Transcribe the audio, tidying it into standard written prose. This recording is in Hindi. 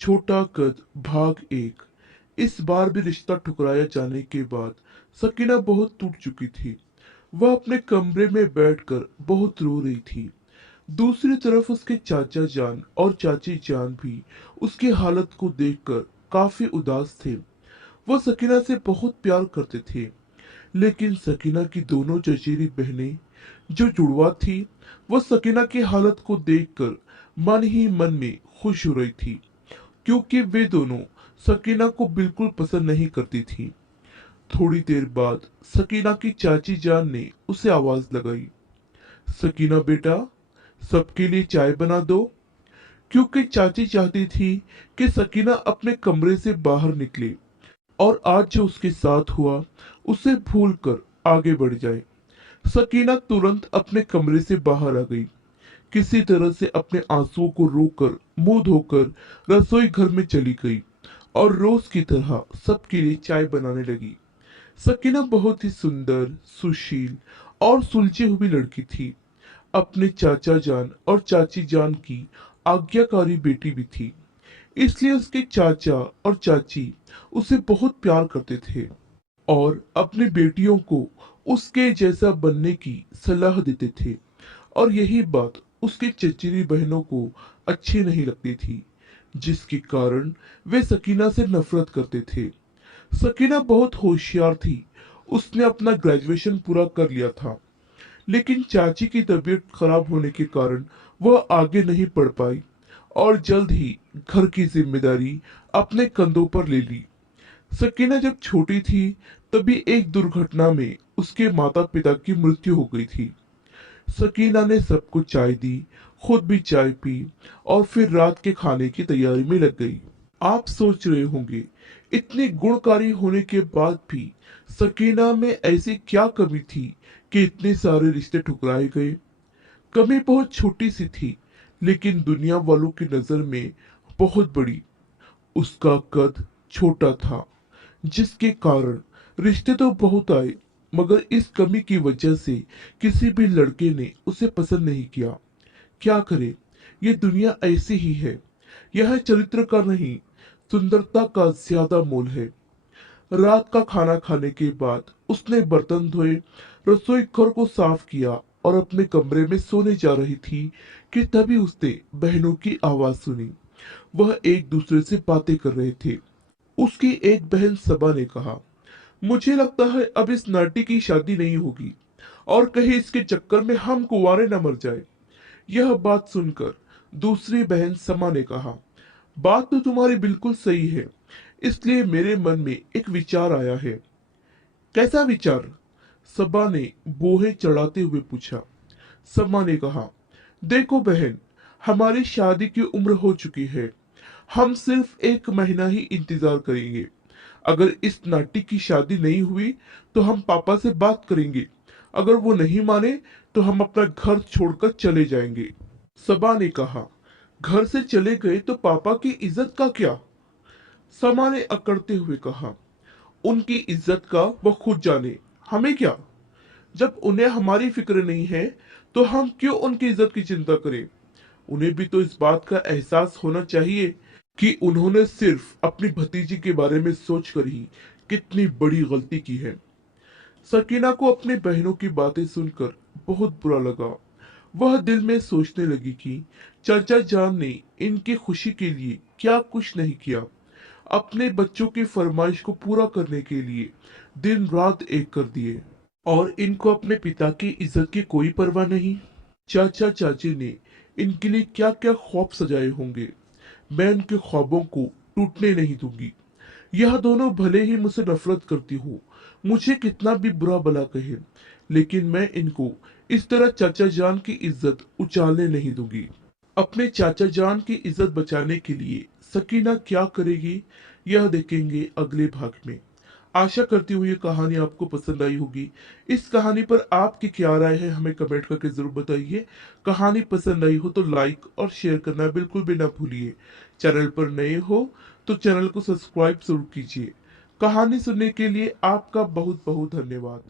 छोटा कद भाग 1। इस बार भी रिश्ता ठुकराया जाने के बाद सकीना बहुत टूट चुकी थी। वह अपने कमरे में बैठकर बहुत रो रही थी। दूसरी तरफ उसके चाचा जान और चाची जान भी उसकी हालत को देखकर काफी उदास थे। वह सकीना से बहुत प्यार करते थे, लेकिन सकीना की दोनों चचेरी बहनें जो जुड़वा थी, वह सकीना की हालत को देखकर मन ही मन में खुश हो रही थी, क्योंकि वे दोनों सकीना को बिल्कुल पसंद नहीं करती थी। थोड़ी देर बाद सकीना की चाची जान ने उसे आवाज लगाई, सकीना बेटा, सबके लिए चाय बना दो। क्योंकि चाची चाहती थी कि सकीना अपने कमरे से बाहर निकले और आज जो उसके साथ हुआ उसे भूलकर आगे बढ़ जाए। सकीना तुरंत अपने कमरे से बाहर आ गई। किसी तरह से अपने आंसुओं को रोककर मुंह धोकर रसोई घर में चली गई और रोज की तरह सबके लिए चाय बनाने लगी। सकीना बहुत ही सुंदर, सुशील और सुलझी हुई लड़की थी। अपने चाचा जान और चाची जान की आज्ञाकारी बेटी भी थी, इसलिए उसके चाचा और चाची उसे बहुत प्यार करते थे और अपनी बेटियों को उसके जैसा बनने की सलाह देते थे। और यही बात उसकी चचेरी बहनों को अच्छी नहीं लगती थी, जिसके कारण वे सकीना से नफरत करते थे। सकीना बहुत होशियार थी। उसने अपना ग्रेजुएशन पूरा कर लिया था, लेकिन चाची की तबीयत खराब होने के कारण वह आगे नहीं पढ़ पाई और जल्द ही घर की जिम्मेदारी अपने कंधों पर ले ली। सकीना जब छोटी थी, तभी एक दुर्घटना में उसके माता पिता की मृत्यु हो गई थी। सकीना ने सबको चाय दी, खुद भी चाय पी और फिर रात के खाने की तैयारी में लग गई। आप सोच रहे होंगे, इतनी गुणकारी होने के बाद भी सकीना में ऐसी क्या कमी थी कि इतने सारे रिश्ते ठुकराए गए। कमी बहुत छोटी सी थी, लेकिन दुनिया वालों की नजर में बहुत बड़ी। उसका कद छोटा था, जिसके कारण रिश्ते तो बहुत आए, मगर इस कमी की वजह से किसी भी लड़के ने उसे पसंद नहीं किया। क्या करे, ये दुनिया ऐसी ही है। यह चरित्र का नहीं, सुंदरता का ज्यादा मोल है। रात का खाना खाने के बाद उसने बर्तन धोए, रसोई घर को साफ किया और अपने कमरे में सोने जा रही थी कि तभी उसने बहनों की आवाज सुनी। वह एक दूसरे से बातें कर रहे थे। उसकी एक बहन सबा ने कहा, मुझे लगता है अब इस नाटी की शादी नहीं होगी और कहीं इसके चक्कर में हम कुंवारे न मर जाए। यह बात सुनकर दूसरी बहन समा ने कहा, बात तो तुम्हारी बिल्कुल सही है, इसलिए मेरे मन में एक विचार आया है। कैसा विचार? सबा ने बोहे चढ़ाते हुए पूछा। समा ने कहा, देखो बहन, हमारी शादी की उम्र हो चुकी है। हम सिर्फ 1 महीना ही इंतजार करेंगे। अगर इस नाटी की शादी नहीं हुई तो हम पापा से बात करेंगे। अगर वो नहीं माने तो हम अपना घर छोड़कर चले जाएंगे। सबा ने कहा, घर से चले गए तो पापा की इज्जत का क्या? समा ने अकड़ते हुए कहा, उनकी इज्जत का वो खुद जाने, हमें क्या? जब उन्हें हमारी फिक्र नहीं है तो हम क्यों उनकी इज्जत की चिंता करें? उन्हें भी तो इस बात का एहसास होना चाहिए कि उन्होंने सिर्फ अपनी भतीजी के बारे में सोचकर ही कितनी बड़ी गलती की है। सकीना को अपनी बहनों की बातें सुनकर बहुत बुरा लगा। वह दिल में सोचने लगी कि चाचा जान ने इनकी खुशी के लिए क्या कुछ नहीं किया। अपने बच्चों की फरमाइश को पूरा करने के लिए दिन रात एक कर दिए, और इनको अपने पिता की इज्जत की कोई परवाह नहीं। चाचा चाची ने इनके लिए क्या क्या ख्वाब सजाए होंगे। मैं उनके ख्वाबों को टूटने नहीं दूंगी। यह दोनों भले ही मुझसे नफरत करती हो, मुझे कितना भी बुरा भला कहे, लेकिन मैं इनको इस तरह चाचा जान की इज्जत उछालने नहीं दूंगी। अपने चाचा जान की इज्जत बचाने के लिए सकीना क्या करेगी, यह देखेंगे अगले भाग में। आशा करती हूँ ये कहानी आपको पसंद आई होगी। इस कहानी पर आपकी क्या राय है हमें कमेंट करके जरूर बताइए। कहानी पसंद आई हो तो लाइक और शेयर करना बिल्कुल भी ना भूलिए। चैनल पर नए हो तो चैनल को सब्सक्राइब जरूर कीजिए। कहानी सुनने के लिए आपका बहुत बहुत धन्यवाद।